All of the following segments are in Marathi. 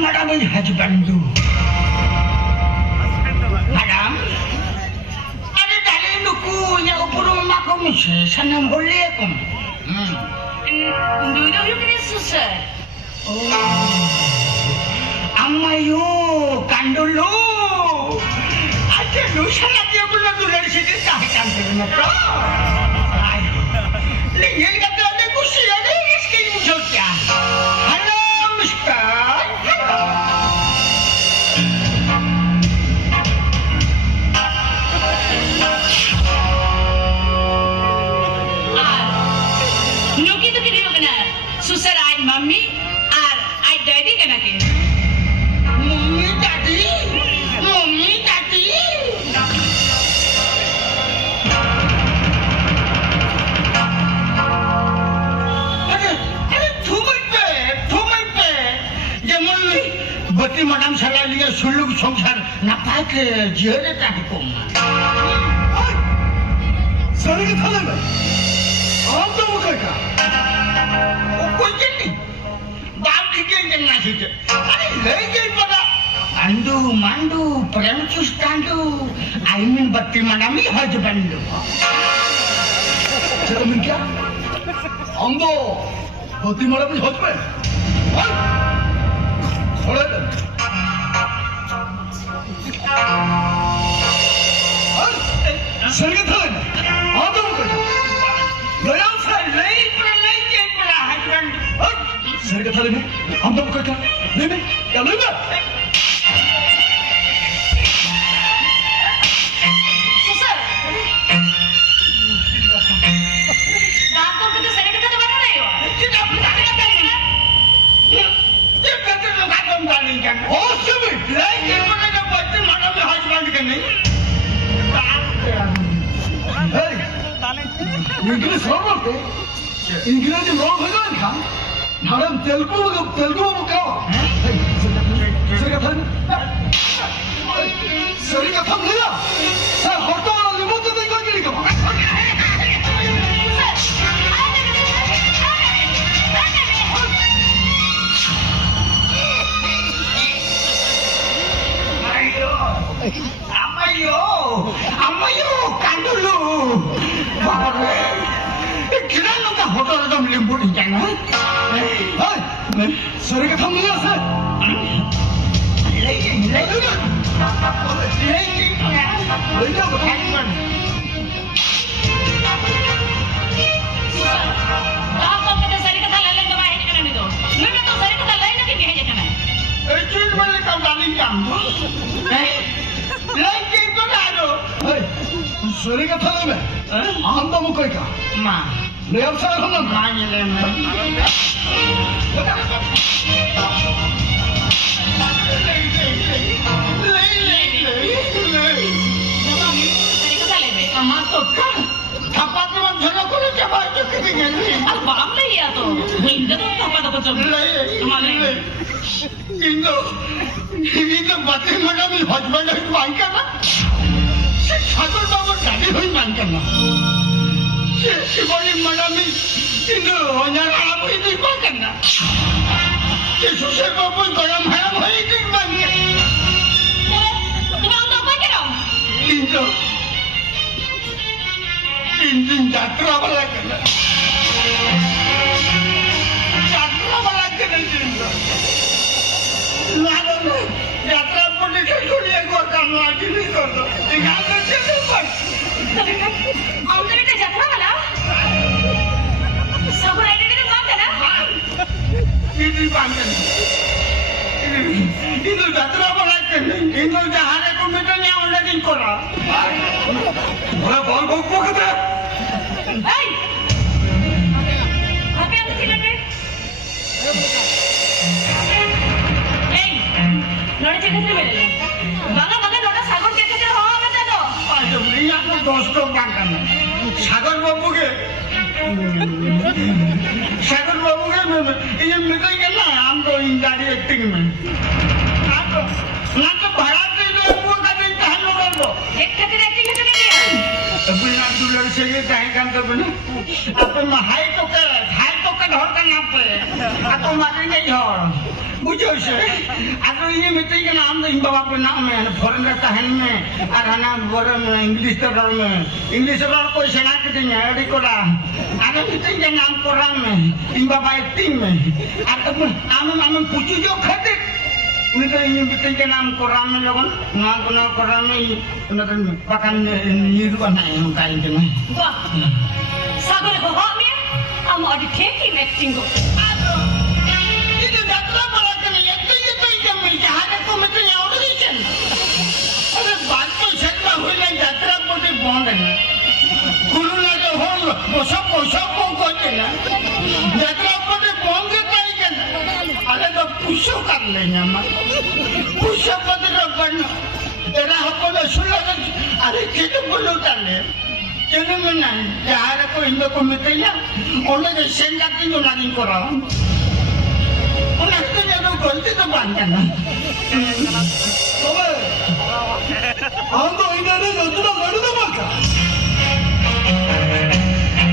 madam's husband. Madam, ada dalil nuku yang upurung makom sanam boleh akum. Dulu kena susah. Amayo kandulu. Aja lu sana dia pula tu dari sini tahan terima kasih. Lihat kata ada kursi ada meski munculnya. Halo Mister. Nuki tu kena kena susah ay mami ar ay daddy kena ke. Mummy daddy. Mummy daddy. बत्ती मैडम सला लिया सुलुक संसार नापाक जिहरे ताको सर के थाले में आम तो वो का ओ कोई नहीं बाप के ना सीखे अरे ले गई पता अंडू मांडू प्रेम चुस्तांडू आई मीन बत्ती मैडम ही हस्बैंड चलो मिल क्या हम तो बत्ती मैडम ही हस्बैंड सर के थाले में आम तो वो का गया सर ले के पड़ा हस्बैंड सर के थाले में आम तो वो का ले में क्या ले में Susah. Dato kita saya kita tu mana yo? tidak betul लोग आदम डालने का ओ सभी ले के पड़ा जब बत्ती मैडम ही हस्बैंड के नहीं इंग्लिश बोलते इंग्रजी रॉन्ग हो जाए क्या मैडम तेलुगु में क्या सर का थाले सर का थाले लिया सर हॉटो वाला लिमो तो नहीं कोई नहीं Amayo, kandulu. Bapak, kira lu tak hotel ada melimput di sana? Hey, sir का थाले लिया sir Dato kita saya kita lain tu mana kena ni tu. Mana tu saya kita lain lagi ni kena. Sir का थाले में आम तो मुकोई का ले अब sir Hum Saya kita lain be. Al bam le ya tu. Inda tu apa tu macam. बत्ती मैडम हस्बैंड मांग करना ठाकुर बाबू दादी हुई मांग करना शिवानी मैडम आराम हुई थी मांग करना सुशेर बाबू गरम हराम हुई थी मांग करना Tuang tu apa kira? तीन दिन यात्रा वाला करना यात्रा पड़ने के लिए को काम आगे नहीं कर दो यहाँ तो चले बस Awak tu kita jatuh mana? Sebuah ini kita buat kan? ini bangkan itu यात्रा वाला करने itu जहारे को मिटने वाला दिन कोला बड़ा बॉल को पकड़े Hey! Apa yang kita ni? Hey! Nora cakap tu bela. Bangga Nora sagon cakap tu hawa macam tu. आज भैया को दोस्तों बंकन सागर बाबू के ये निकल गया ना हम तो इन गाड़ी एक्टिंग में ना तो भाड़ा दे दो वो का दिन कहां लोग लो एक खातिर एक्टिंग तो नहीं है. बिना दुलर से ये टाइम काम कर बने अपन हाई तो का ढोर का नाम पे आपको मारी नहीं हो बुझो से अगर ये मिट्टी के नाम तो इन बाबा पे नाम है फॉरेन रहता है में और है ना फॉरेन में इंग्लिश तो कोई सेना के दिन है अड़ी कोड़ा अगर मिट्टी के नाम कोड़ा में इन बाबा एक्टिंग में अगर आम पूछू जो खाते उन्हें तो इन मिट्टी के नाम कोड़ा में लोगों ना कोड़ा में उन्हें पकान नीर बनाए हम काइन के में सागर को हाँ में हम अड़ी ठेकी एक्टिंग को itu jatra pala kene itu jam jahane ko mete yauri chen अरे बात तो सच में हुई नहीं जत्रा पोते बंद है गुरु ना जो हो पोषक को कहते ना जत्रा पोते बंद काई के अरे तो पुष्य कर लेंगे हम पुष्य पोते तो करना तेरा हमको तो सुन लगा अरे कितने बोलो ताले चलो मैं ना जहारे को इंदो को मिटे ना उन्हें जो सेंटा किंग नागिन करा उन्हें तो जब गलती तो बांध करना हम तो इन्हें जोतुना लड़ना मत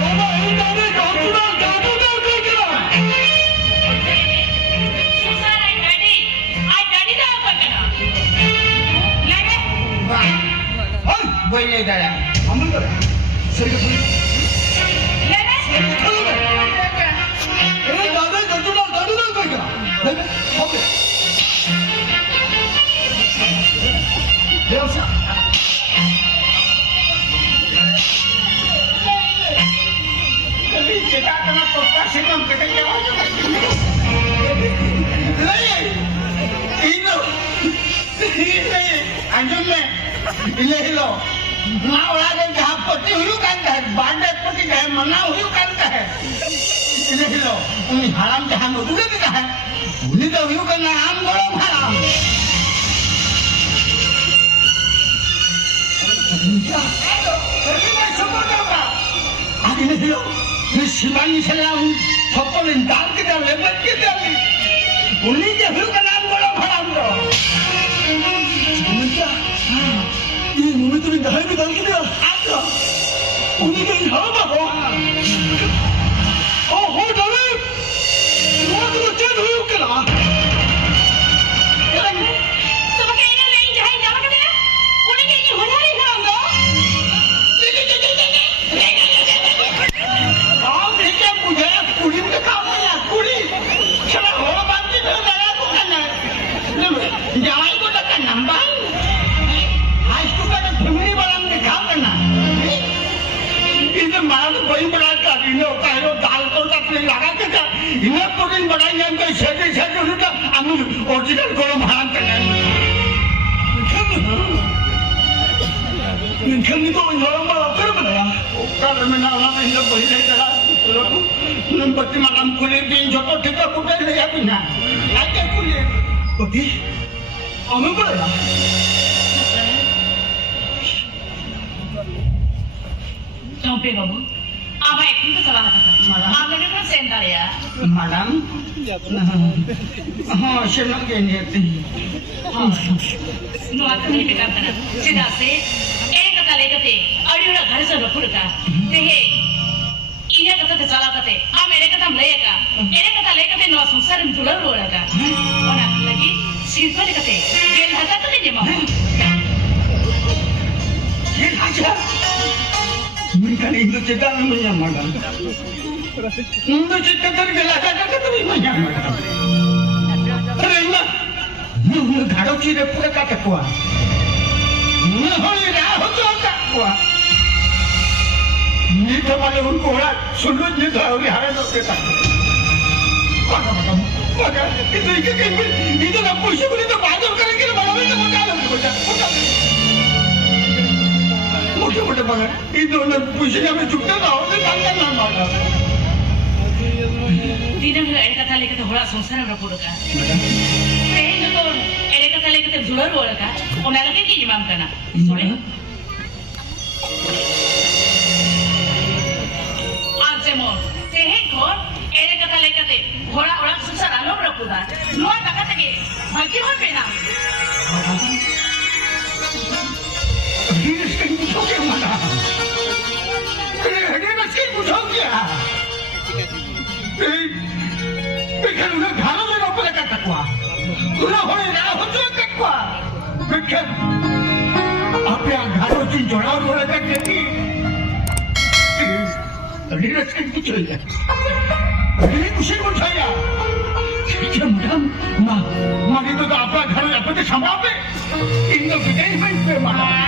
बाबा इन्हें जोतुना कोई किया सुसार आई डैडी दा करना लगे ओए बोले दादा अमल करे सही के लगे अरे दादा जोतुना कोई किया देख okay देवसा kita kena podcast dengan pekerja ini anjum में ये लो ना वाला के जहाँ पट्टी हुई करता है बांडे पट्टी का है मना हुई करता है ये लो उन्हीं हराम जहाँ में उड़े दिखा है उन्हीं तो हुई करना आम गरम हराम आगे नहीं लो शिवानी सलाम सपोलिन दाल के दाल लेबर के दाल उन्हीं के हुई का नाम गरम हराम दो मुझे ये मुझे तो नहीं भी डाल के दिया आजो उन्हीं के यहाँ बाबा ओ हो डाले वो तो चेंज हुई क्या तो बके इन्हें नहीं जाए जावा के उन्हें के ये होना ही ना दो काम देखिए मुझे कुड़ी में काम नहीं है कुड़ी चला हो बात की तो दया को करना जवाई को तक नंबर आज तो का फैमिली वाला में काम करना इन्हें मार कोई बड़ा कर इन्हें कहो दाल को तक नहीं लगा के था इन्हें प्रोटीन बढ़ाई हम के सेटे उनका हम ओरिजिनल गरम हराम करना इनकम तो यहाँ बाबा कर बनाया कर में ना वाला इन्हें पहले चला बत्ती मालूम कुली दिन जो तो ठीक है कुटे ले जाती ना आके कुली ओके हमें बनाया चौंपे बाबू अब एक्टिंग तो चला था आप मेरे को सेंटर यार मैडम हाँ शर्मा के नहीं आती नो आता नहीं बेटा करना सीधा से एक कथा लेकते अड़ियोड़ा घर से रखुड़ का ते हे इन्हें कथा ते चला कते आ मेरे कथा लेका एरे कथा लेकते नो संसार में जुड़ल हो रहा और आप लगी सिर पर कते जेल हटा तो नहीं जमा ये अच्छा mereka Indo cedang menyam madam Indo cedang dari belakang tapi menyam madam terima nu gado cire pura kata kuah nu holi dah hoto kata kuah ni तो माले उनको होला सुनो ni तो अभी हारे तो कहता मगर itu itu ना पूछे बोले तो बात करेंगे ना बड़ा तो मजा लो मोटे बघा इथं पुशीला मी चुकतो ना होते सांगा ना मला तीन एरे कथा लेकते होला संसार में रखुड़ का ते हे तो एरे कथा लेकते जुड़ल हो रहा उन्हें लगे कि इमाम करना सुने आज से मोर ते हे कौन एरे कथा लेकते होला होला संसार आलो रखुड़ा नो तक तक बाकी हो पेना Ini sekarang busuk yang mana? Ini sekarang busuk ya. Ini kan udah galau dengan apa kata kuah. तुला होईल होतो का विठ्ठल आपल्या घराची जोडावर बोलायचा कधी नीरज कधी चाहिए कुशी को चाहिए मागे तो आपला घर आपण ते सांभाळते इंग्लिश पे मला